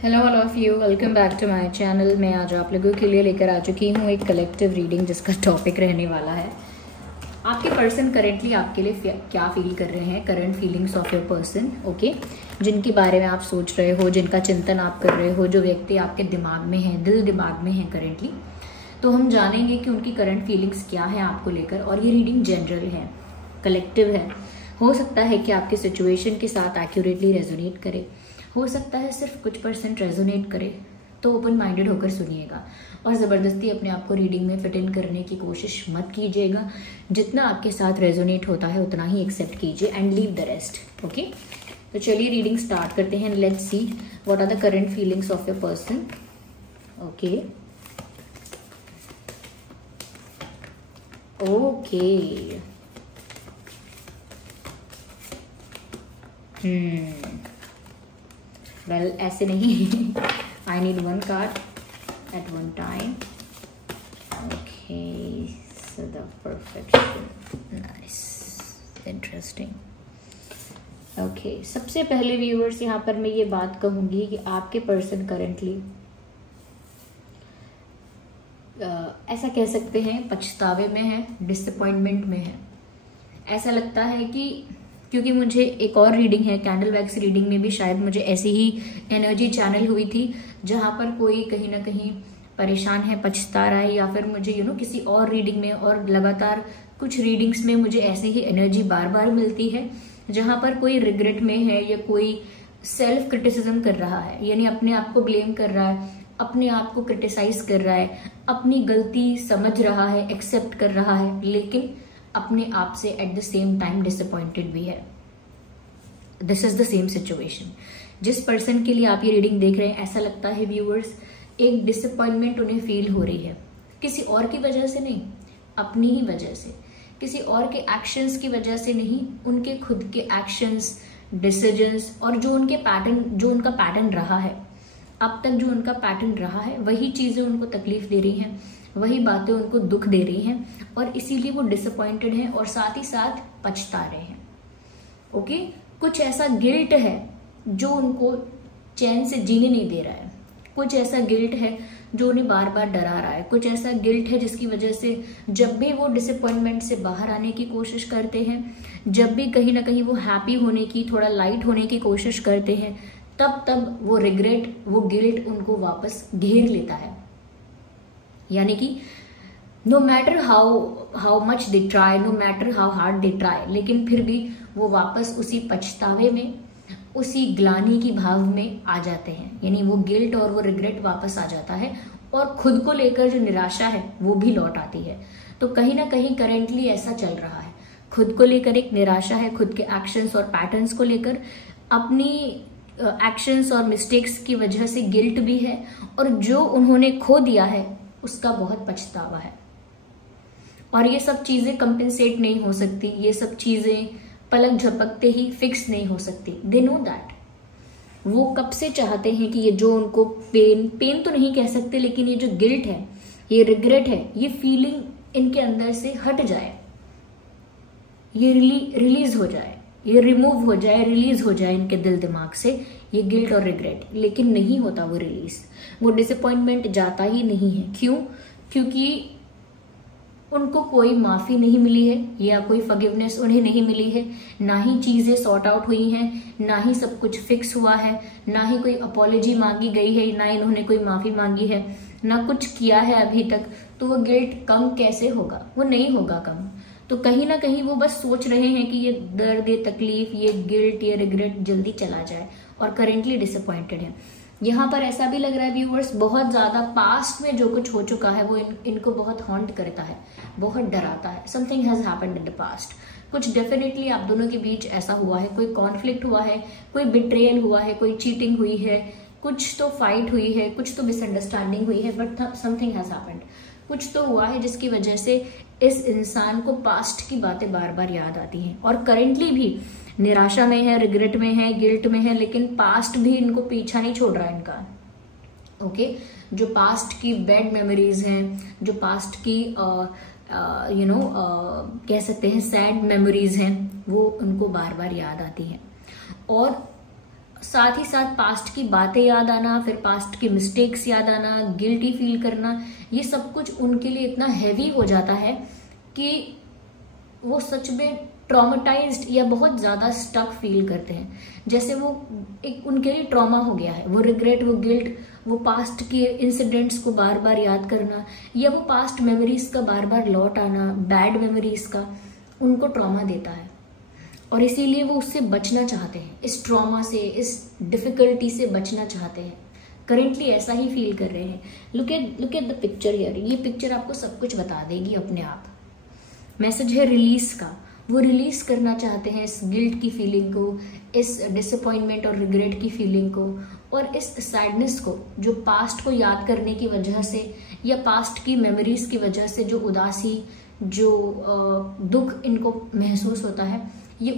Hello all of you, welcome back to my channel. मैं आज आप लोगों के लिए लेकर आ चुकी हूँ एक कलेक्टिव रीडिंग जिसका टॉपिक रहने वाला है आपके पर्सन करेंटली आपके लिए क्या फील कर रहे हैं, current feelings of your person. Okay, जिनके बारे में आप सोच रहे हो, जिनका चिंतन आप कर रहे हो, जो व्यक्ति आपके दिमाग में है, दिल दिमाग में है करेंटली, तो हम जानेंगे कि उनकी करंट फीलिंग्स क्या है आपको लेकर। और ये रीडिंग जनरल है, कलेक्टिव है। हो सकता है कि आपके सिचुएशन के साथ एक्यूरेटली रेजोनेट करे, हो सकता है सिर्फ कुछ % रेजोनेट करे। तो ओपन माइंडेड होकर सुनिएगा और ज़बरदस्ती अपने आप को रीडिंग में फिट इन करने की कोशिश मत कीजिएगा। जितना आपके साथ रेजोनेट होता है उतना ही एक्सेप्ट कीजिए and leave the rest. Okay, तो चलिए रीडिंग स्टार्ट करते हैं। Let's see what are the current feelings of your person. Okay okay, well ऐसे नहीं, I need one card at one time. Okay, so the perfection, nice, interesting. Okay, सबसे पहले viewers यहाँ पर मैं ये बात कहूँगी कि आपके पर्सन करेंटली ऐसा कह सकते हैं पछतावे में है, डिसअपॉइंटमेंट में है। ऐसा लगता है कि क्योंकि मुझे एक और रीडिंग है, कैंडल वैक्स रीडिंग में भी शायद मुझे ऐसी ही एनर्जी चैनल हुई थी, जहां पर कोई कहीं ना कहीं परेशान है, पछता रहा है, या फिर मुझे किसी और रीडिंग में और लगातार कुछ रीडिंग्स में मुझे ऐसी ही एनर्जी बार बार मिलती है, जहां पर कोई रिग्रेट में है या कोई सेल्फ क्रिटिसिज्म कर रहा है, यानी अपने आप को ब्लेम कर रहा है, अपने आप को क्रिटिसाइज कर रहा है, अपनी गलती समझ रहा है, एक्सेप्ट कर रहा है, लेकिन अपने आप से at the same time disappointed भी है। This is the same situation. जिस पर्सन के लिए आप ये रीडिंग देख रहे हैं, ऐसा लगता है व्यूअर्स एक डिसअपॉइंटमेंट उन्हें फील हो रही है, किसी और की वजह से नहीं, अपनी ही वजह से, किसी और के एक्शंस की वजह से नहीं, उनके खुद के एक्शंस, डिसीजंस और जो उनका पैटर्न रहा है अब तक, जो उनका पैटर्न रहा है, वही चीजें उनको तकलीफ दे रही हैं, वही बातें उनको दुख दे रही हैं, और इसीलिए वो डिसअपॉइंटेड हैं और साथ ही साथ पछता रहे हैं। ओके, कुछ ऐसा गिल्ट है जो उनको चैन से जीने नहीं दे रहा है, कुछ ऐसा गिल्ट है जो उन्हें बार बार डरा रहा है, कुछ ऐसा गिल्ट है जिसकी वजह से जब भी वो डिसअपॉइंटमेंट से बाहर आने की कोशिश करते हैं, जब भी कहीं ना कहीं वो हैप्पी होने की, थोड़ा लाइट होने की कोशिश करते हैं, तब वो रिग्रेट, वो गिल्ट उनको वापस घेर लेता है। यानी कि no matter how much they try, no matter how hard they try, लेकिन फिर भी वो वापस उसी पछतावे में, उसी ग्लानि की भाव में आ जाते हैं। यानी वो गिल्ट और वो रिग्रेट वापस आ जाता है और खुद को लेकर जो निराशा है वो भी लौट आती है। तो कहीं ना कहीं करेंटली ऐसा चल रहा है, खुद को लेकर एक निराशा है, खुद के एक्शंस और पैटर्न्स को लेकर, अपनी एक्शंस और मिस्टेक्स की वजह से गिल्ट भी है, और जो उन्होंने खो दिया है उसका बहुत पछतावा है। और ये सब चीजें कंपेंसेट नहीं हो सकती, ये सब चीजें पलक झपकते ही फिक्स नहीं हो सकती। They know that. वो कब से चाहते हैं कि ये जो उनको पेन तो नहीं कह सकते, लेकिन ये जो गिल्ट है, ये रिग्रेट है, ये फीलिंग इनके अंदर से हट जाए, ये रिलीज हो जाए, ये रिमूव हो जाए, रिलीज हो जाए इनके दिल दिमाग से, ये गिल्ट और रिग्रेट। लेकिन नहीं होता वो रिलीज, वो डिसअपॉइंटमेंट जाता ही नहीं है। क्यों? क्योंकि उनको कोई माफी नहीं मिली है, या कोई फॉरगिवनेस उन्हें नहीं मिली है, ना ही चीजें सॉर्ट आउट हुई हैं, ना ही सब कुछ फिक्स हुआ है, ना ही कोई अपॉलॉजी मांगी गई है, ना इन्होंने कोई माफी मांगी है, ना कुछ किया है अभी तक। तो वो गिल्ट कम कैसे होगा? वो नहीं होगा कम। तो कहीं ना कहीं वो बस सोच रहे हैं कि ये दर्द, ये तकलीफ, ये गिल्ट, ये रिग्रेट जल्दी चला जाए, और करेंटली डिसअपॉइंटेड है। यहाँ पर ऐसा भी लग रहा है व्यूअर्स, बहुत ज्यादा पास्ट में जो कुछ हो चुका है वो इनको बहुत हॉन्ट करता है, बहुत डराता है। Something has happened in the past. कुछ डेफिनेटली आप दोनों के बीच ऐसा हुआ है, कोई कॉन्फ्लिक्ट हुआ है, कोई बिट्रेयल हुआ है, कोई चीटिंग हुई है, कुछ तो फाइट हुई है, कुछ तो मिसअंडरस्टैंडिंग हुई है, बट समथिंग हैज हैपेंड। कुछ तो हुआ है जिसकी वजह से इस इंसान को पास्ट की बातें बार बार याद आती हैं, और करेंटली भी निराशा में है, रिग्रेट में है, गिल्ट में है, लेकिन पास्ट भी इनको पीछा नहीं छोड़ रहा है इनका। ओके, जो पास्ट की बैड मेमोरीज हैं, जो पास्ट की कह सकते हैं सैड मेमोरीज हैं, वो उनको बार बार याद आती हैं। और साथ ही साथ पास्ट की बातें याद आना, फिर पास्ट के मिस्टेक्स याद आना, गिल्टी फील करना, ये सब कुछ उनके लिए इतना हैवी हो जाता है कि वो सच में ट्रॉमेटाइज्ड या बहुत ज़्यादा स्टक फील करते हैं, जैसे वो एक उनके लिए ट्रॉमा हो गया है। वो रिग्रेट, वो गिल्ट, वो पास्ट के इंसिडेंट्स को बार बार याद करना या वो पास्ट मेमोरीज का बार बार लौट आना, बैड मेमोरीज का, उनको ट्रॉमा देता है और इसीलिए वो उससे बचना चाहते हैं, इस ट्रॉमा से, इस डिफिकल्टी से बचना चाहते हैं। करेंटली ऐसा ही फील कर रहे हैं। Look at the picture here. ये पिक्चर आपको सब कुछ बता देगी अपने आप। मैसेज है रिलीज का। वो रिलीज करना चाहते हैं इस गिल्ट की फीलिंग को, इस डिसअपॉइंटमेंट और रिग्रेट की फीलिंग को और इस सैडनेस को, जो पास्ट को याद करने की वजह से या पास्ट की मेमोरीज की वजह से जो उदासी, जो दुख इनको महसूस होता है, ये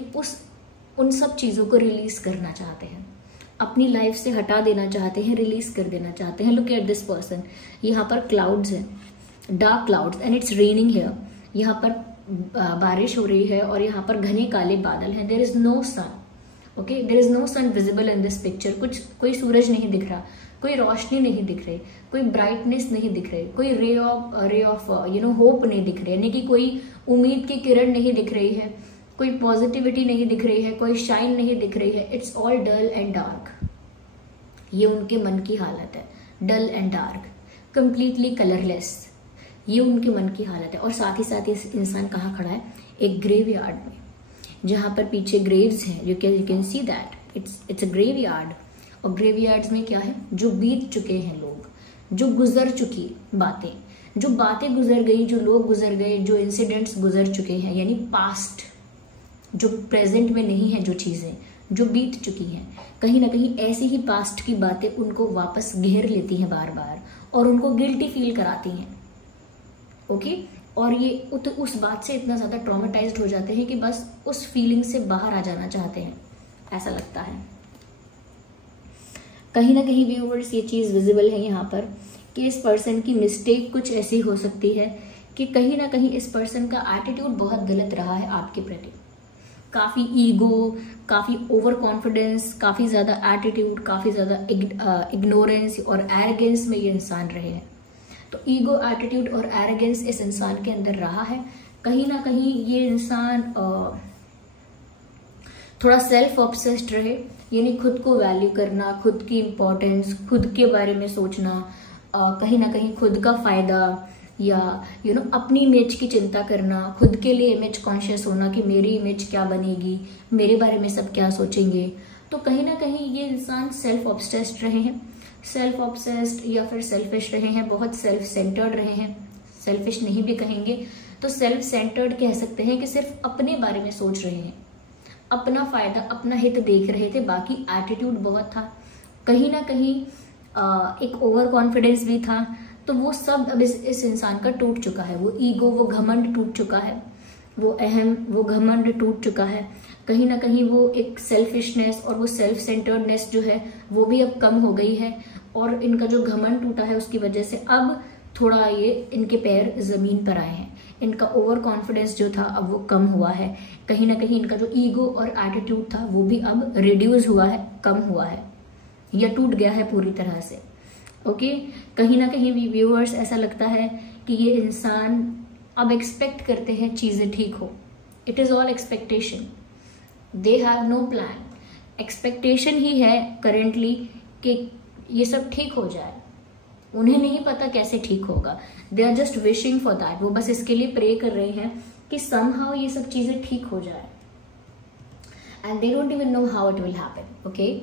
उन सब चीज़ों को रिलीज करना चाहते हैं, अपनी लाइफ से हटा देना चाहते हैं, रिलीज कर देना चाहते हैं। Look at this person. यहाँ पर क्लाउड्स हैं, dark clouds, and it's raining here. यहाँ पर बारिश हो रही है और यहाँ पर घने काले बादल हैं। There is no sun, okay, there is no sun visible in this picture. कोई सूरज नहीं दिख रहा, कोई रोशनी नहीं दिख रही, कोई ब्राइटनेस नहीं दिख रही, कोई रे ऑफ होप नहीं दिख रही, यानी कि कोई उम्मीद की किरण नहीं दिख रही है, कोई पॉजिटिविटी नहीं दिख रही है, कोई शाइन नहीं दिख रही है। It's all dull and dark. ये उनके मन की हालत है, dull and dark, completely colourless. ये उनके मन की हालत है। और साथ ही साथ ये इंसान कहाँ खड़ा है? एक ग्रेवयार्ड में, जहाँ पर पीछे ग्रेव्स हैं। You can see that it's a graveyard. और ग्रेवयार्ड्स में क्या है? जो बीत चुके हैं लोग, जो गुजर चुकी बातें, जो बातें गुजर गई, जो लोग गुजर गए, जो इंसिडेंट्स गुजर चुके हैं, यानी पास्ट, जो प्रेजेंट में नहीं है, जो चीज़ें जो बीत चुकी हैं, कहीं ना कहीं ऐसी ही पास्ट की बातें उनको वापस घेर लेती हैं बार बार और उनको गिल्टी फील कराती हैं। ओके, और ये उस बात से इतना ज़्यादा ट्रॉमेटाइज्ड हो जाते हैं कि बस उस फीलिंग से बाहर आ जाना चाहते हैं, ऐसा लगता है। कहीं ना कहीं व्यूअर्स ये चीज़ विजिबल है यहाँ पर कि इस पर्सन की मिस्टेक कुछ ऐसी हो सकती है कि कहीं ना कहीं इस पर्सन का एटीट्यूड बहुत गलत रहा है आपके प्रति। काफ़ी ईगो, काफ़ी ओवर कॉन्फिडेंस, काफ़ी ज़्यादा एटीट्यूड, काफ़ी ज़्यादा इग्नोरेंस और एरोगेंस में ये इंसान रहे हैं। तो ईगो, एटीट्यूड और एरोगेंस इस इंसान के अंदर रहा है। कहीं ना कहीं ये इंसान थोड़ा सेल्फ ऑब्सेस्ड रहे, यानी खुद को वैल्यू करना, खुद की इम्पोर्टेंस, खुद के बारे में सोचना, कहीं ना कहीं खुद का फायदा या अपनी इमेज की चिंता करना, खुद के लिए इमेज कॉन्शियस होना कि मेरी इमेज क्या बनेगी, मेरे बारे में सब क्या सोचेंगे। तो कहीं ना कहीं ये इंसान सेल्फ ऑब्सेस्ड रहे हैं, सेल्फ ऑब्सेस्ड या फिर सेल्फिश रहे हैं, बहुत सेल्फ सेंटर्ड रहे हैं। सेल्फिश नहीं भी कहेंगे तो सेल्फ सेंटर्ड कह सकते हैं कि सिर्फ अपने बारे में सोच रहे हैं, अपना फायदा, अपना हित देख रहे थे। बाकी एटीट्यूड बहुत था, कहीं ना कहीं एक ओवर कॉन्फिडेंस भी था। तो वो सब अब इस इंसान का टूट चुका है। वो ईगो, वो घमंड टूट चुका है, वो अहम, वो घमंड टूट चुका है। कहीं ना कहीं वो एक सेल्फिशनेस और वो सेल्फ सेंटर्डनेस जो है वो भी अब कम हो गई है। और इनका जो घमंड टूटा है उसकी वजह से अब थोड़ा ये इनके पैर जमीन पर आए हैं। इनका ओवर कॉन्फिडेंस जो था अब वो कम हुआ है। कहीं ना कहीं इनका जो ईगो और एटीट्यूड था वो भी अब रिड्यूस हुआ है, कम हुआ है या टूट गया है पूरी तरह से। ओके, कहीं ना कहीं व्यूअर्स ऐसा लगता है कि ये इंसान अब एक्सपेक्ट करते हैं चीज़ें ठीक हो। It is all expectation, they have no plan. Expectation ही है करेंटली कि ये सब ठीक हो जाए। उन्हें नहीं पता कैसे ठीक होगा, they are just wishing for that. वो बस इसके लिए प्रे कर रहे हैं कि समहाउ ये सब चीज़ें ठीक हो जाए, and they don't even know how it will happen. Okay,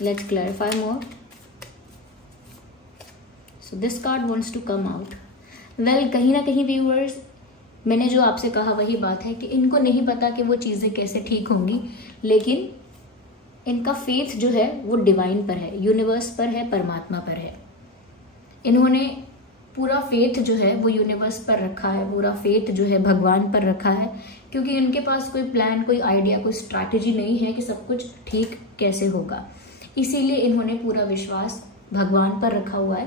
let's clarify more. So this card wants to come out. Well, कहीं ना कहीं व्यूअर्स, मैंने जो आपसे कहा वही बात है कि इनको नहीं पता कि वो चीज़ें कैसे ठीक होंगी, लेकिन इनका फेथ जो है वो डिवाइन पर है, यूनिवर्स पर है, परमात्मा पर है। इन्होंने पूरा फेथ जो है वो यूनिवर्स पर रखा है, पूरा फेथ जो है भगवान पर रखा है, क्योंकि इनके पास कोई प्लान, कोई आइडिया, कोई स्ट्रैटेजी नहीं है कि सब कुछ ठीक कैसे होगा। इसीलिए इन्होंने पूरा विश्वास भगवान पर रखा हुआ है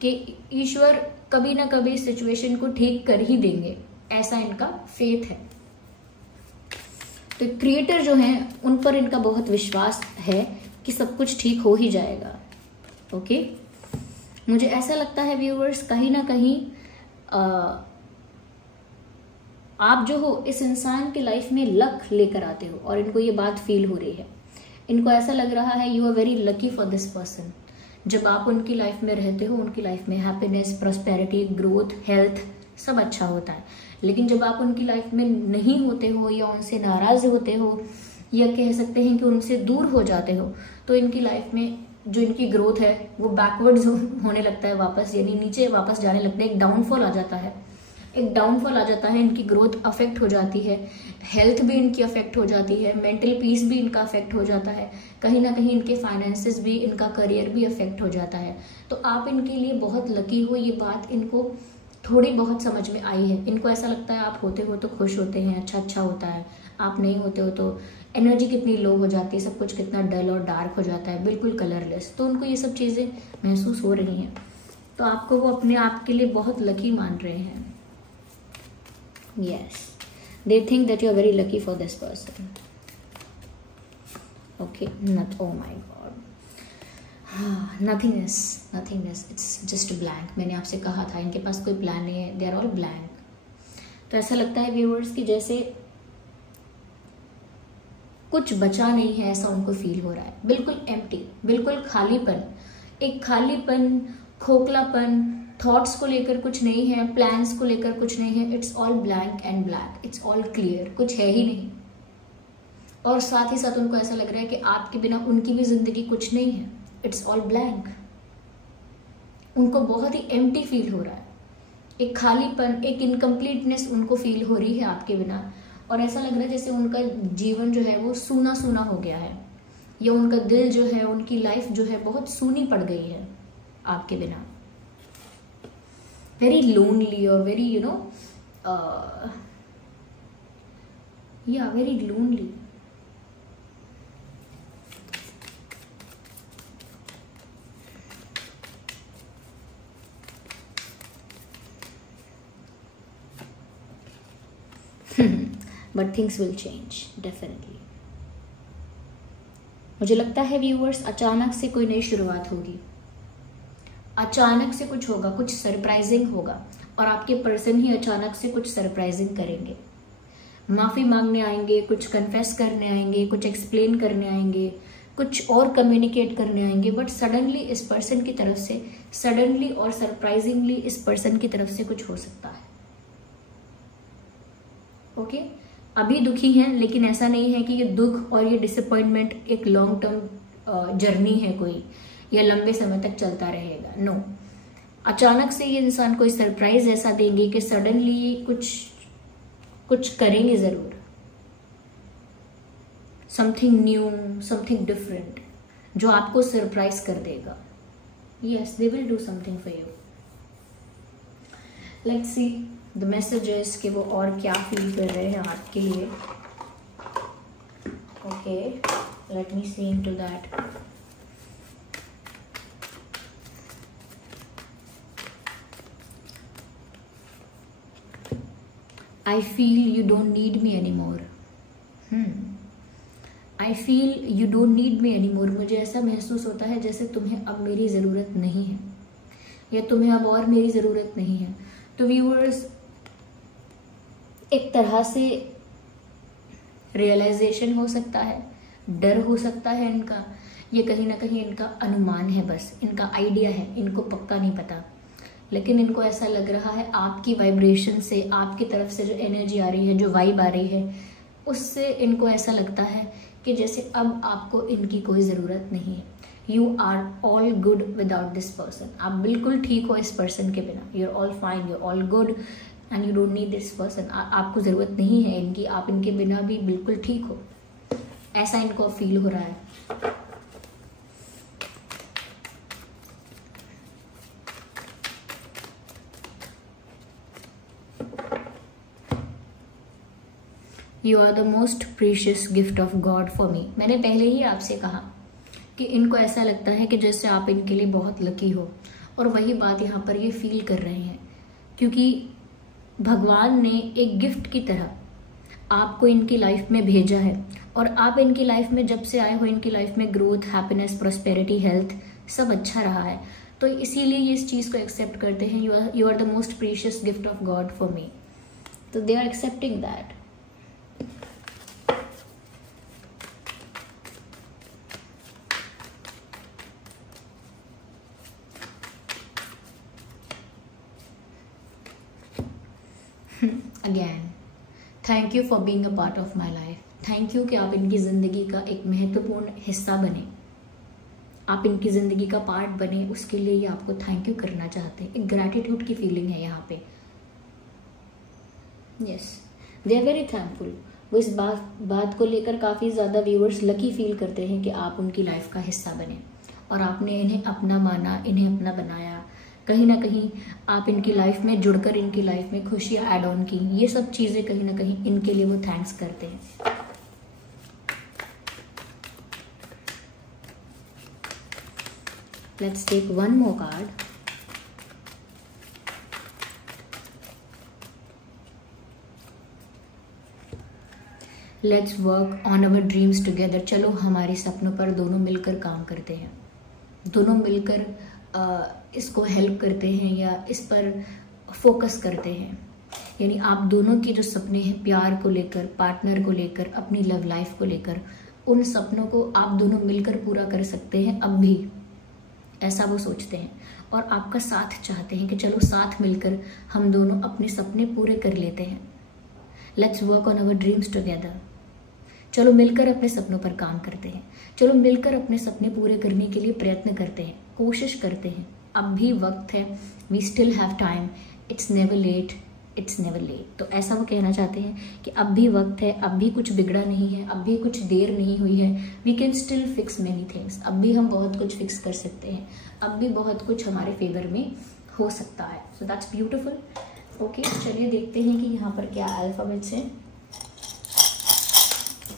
कि ईश्वर कभी ना कभी सिचुएशन को ठीक कर ही देंगे, ऐसा इनका फेथ है। तो क्रिएटर जो हैं उन पर इनका बहुत विश्वास है कि सब कुछ ठीक हो ही जाएगा। ओके, मुझे ऐसा लगता है व्यूअर्स, कहीं ना कहीं आप जो हो इस इंसान की लाइफ में लक लेकर आते हो, और इनको ये बात फील हो रही है। इनको ऐसा लग रहा है you are very lucky for this person. जब आप उनकी लाइफ में रहते हो, उनकी लाइफ में हैप्पीनेस, प्रॉस्पेरिटी, ग्रोथ, हेल्थ सब अच्छा होता है। लेकिन जब आप उनकी लाइफ में नहीं होते हो या उनसे नाराज होते हो या कह सकते हैं कि उनसे दूर हो जाते हो, तो इनकी लाइफ में जो इनकी ग्रोथ है वो बैकवर्ड्स होने लगता है, वापस यानी नीचे वापस जाने लगता है। एक डाउनफॉल आ जाता है, इनकी ग्रोथ अफेक्ट हो जाती है, हेल्थ भी इनकी अफेक्ट हो जाती है, मेंटल पीस भी इनका अफेक्ट हो जाता है, कहीं ना कहीं इनके फाइनेंसेस भी, इनका करियर भी अफेक्ट हो जाता है। तो आप इनके लिए बहुत लकी हो, ये बात इनको थोड़ी बहुत समझ में आई है। इनको ऐसा लगता है आप होते हो तो खुश होते हैं, अच्छा होता है, आप नहीं होते हो तो एनर्जी कितनी लो हो जाती है, सब कुछ कितना डल और डार्क हो जाता है, बिल्कुल कलरलेस। तो उनको ये सब चीज़ें महसूस हो रही हैं, तो आपको वो अपने आप के लिए बहुत लकी मान रहे हैं। Yes, they think that you are very lucky for this person. Okay, oh my God, nothingness, it's just blank. मैंने आपसे कहा था इनके पास कोई प्लान नहीं है, they are all blank. तो ऐसा लगता है व्यूअर्स कि जैसे कुछ बचा नहीं है, ऐसा उनको फील हो रहा है। बिल्कुल एम्प्टी, बिल्कुल खालीपन, एक खालीपन, खोखलापन, थॉट्स को लेकर कुछ नहीं है, प्लान्स को लेकर कुछ नहीं है। It's all blank and black, it's all clear, कुछ है ही नहीं। और साथ ही साथ उनको ऐसा लग रहा है कि आपके बिना उनकी भी जिंदगी कुछ नहीं है, इट्स ऑल ब्लैंक। उनको बहुत ही एम्प्टी फील हो रहा है, एक खालीपन, एक इनकम्प्लीटनेस उनको फील हो रही है आपके बिना। और ऐसा लग रहा है जैसे उनका जीवन जो है वो सूना सूना हो गया है, या उनका दिल जो है, उनकी लाइफ जो है बहुत सूनी पड़ गई है आपके बिना। very lonely or very very lonely. But things will change definitely. मुझे लगता है व्यूअर्स अचानक से कोई नई शुरुआत होगी, अचानक से कुछ होगा, कुछ सरप्राइजिंग होगा, और आपके पर्सन ही अचानक से कुछ सरप्राइजिंग करेंगे। माफी मांगने आएंगे, कुछ कन्फेस करने आएंगे, कुछ एक्सप्लेन करने आएंगे, कुछ और कम्युनिकेट करने आएंगे। बट सडनली इस पर्सन की तरफ से, सडनली और सरप्राइजिंगली इस पर्सन की तरफ से कुछ हो सकता है। ओके, अभी दुखी हैं, लेकिन ऐसा नहीं है कि ये दुख और ये डिसअपॉइंटमेंट एक लॉन्ग टर्म जर्नी है कोई, या लंबे समय तक चलता रहेगा। नो, अचानक से ये इंसान कोई सरप्राइज ऐसा देंगे कि सडनली कुछ करेंगे जरूर, समथिंग न्यू, समथिंग डिफरेंट, जो आपको सरप्राइज कर देगा। Yes, they will do something for you. Let's see the messages कि वो और क्या फील कर रहे हैं आपके लिए। Okay, let me see into that. I feel you don't need me anymore. I feel you don't need me anymore. मुझे ऐसा महसूस होता है जैसे तुम्हें अब मेरी ज़रूरत नहीं है, या तुम्हें अब और मेरी ज़रूरत नहीं है। तो व्यूअर्स, एक तरह से रियलाइजेशन हो सकता है, डर हो सकता है इनका, ये कहीं ना कहीं इनका अनुमान है, बस इनका आइडिया है, इनको पक्का नहीं पता। लेकिन इनको ऐसा लग रहा है आपकी वाइब्रेशन से, आपकी तरफ से जो एनर्जी आ रही है, जो वाइब आ रही है, उससे इनको ऐसा लगता है कि जैसे अब आपको इनकी कोई ज़रूरत नहीं है। You are all good without this person. आप बिल्कुल ठीक हो इस पर्सन के बिना। You are all fine, you are all good and you don't need this person. आपको ज़रूरत नहीं है इनकी, आप इनके बिना भी बिल्कुल ठीक हो, ऐसा इनको फील हो रहा है। You are the most precious gift of God for me. मैंने पहले ही आपसे कहा कि इनको ऐसा लगता है कि जैसे आप इनके लिए बहुत लकी हो, और वही बात यहाँ पर ये फील कर रहे हैं, क्योंकि भगवान ने एक गिफ्ट की तरह आपको इनकी लाइफ में भेजा है, और आप इनकी लाइफ में जब से आए हो, इनकी लाइफ में ग्रोथ, हैप्पीनेस, प्रोस्पेरिटी, हेल्थ सब अच्छा रहा है। तो इसीलिए ये इस चीज़ को एक्सेप्ट करते हैं। You are the most precious gift of God for me. तो they are accepting that. Again thank you for being a part of my life. Thank you कि आप इनकी ज़िंदगी का एक महत्वपूर्ण हिस्सा बने, आप इनकी ज़िंदगी का पार्ट बने। उसके लिए ये आपको थैंक यू करना चाहते हैं। एक ग्रैटिट्यूड की फीलिंग है यहाँ पे। Yes, they are very thankful. वो इस बात को लेकर काफ़ी ज़्यादा व्यूअर्स लकी फील करते हैं कि आप उनकी लाइफ का हिस्सा बने और आपने इन्हें अपना माना, इन्हें अपना बनाया। कहीं ना कहीं आप इनकी लाइफ में जुड़कर इनकी लाइफ में खुशियाँ ऐड ऑन की। ये सब चीज़ें कहीं ना कहीं इनके लिए वो थैंक्स करते हैं। Let's take one more card. Let's work on our dreams together. चलो हमारे सपनों पर दोनों मिलकर काम करते हैं, दोनों मिलकर इसको हेल्प करते हैं या इस पर फोकस करते हैं। यानी आप दोनों के जो सपने हैं प्यार को लेकर, पार्टनर को लेकर, अपनी लव लाइफ को लेकर, उन सपनों को आप दोनों मिलकर पूरा कर सकते हैं अब भी, ऐसा वो सोचते हैं। और आपका साथ चाहते हैं कि चलो साथ मिलकर हम दोनों अपने सपने पूरे कर लेते हैं। Let's work on our dreams together. चलो मिलकर अपने सपनों पर काम करते हैं, चलो मिलकर अपने सपने पूरे करने के लिए प्रयत्न करते हैं, कोशिश करते हैं। अब भी वक्त है, we still have time, it's never late, it's never late. तो ऐसा वो कहना चाहते हैं कि अब भी वक्त है, अब भी कुछ बिगड़ा नहीं है, अब भी कुछ देर नहीं हुई है। We can still fix many things. अब भी हम बहुत कुछ फिक्स कर सकते हैं, अब भी बहुत कुछ हमारे फेवर में हो सकता है। So that's beautiful. ओके, चलिए देखते हैं कि यहाँ पर क्या अल्फाबेट्स हैं।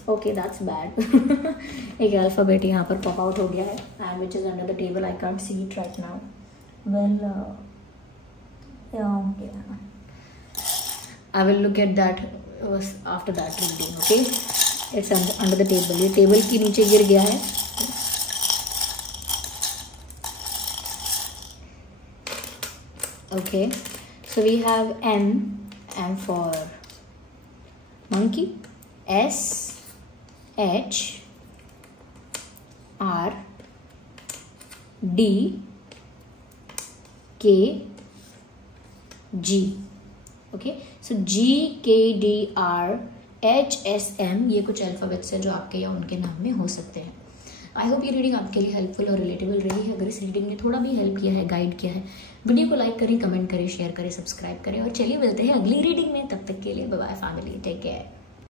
Okay, that's bad. एक अल्फाबेट यहाँ पर पॉप आउट हो गया है and which is under the table. I can't see it right now. Well, okay, I will look at that after that reading. Okay, it's under the table. ये table के नीचे गिर गया है। Okay, so we have M for monkey, S, H, R, D, K, G. Okay, so GKDRHSM ये कुछ alphabets हैं जो आपके या उनके नाम में हो सकते हैं। आई होप ये रीडिंग आपके लिए हेल्पफुल और रिलेटेबल रही है। अगर इस रीडिंग ने थोड़ा भी हेल्प किया है, गाइड किया है, वीडियो को लाइक करें, कमेंट करें, शेयर करें, सब्सक्राइब करें और चलिए मिलते हैं अगली रीडिंग में। तब तक के लिए bye bye family, take care.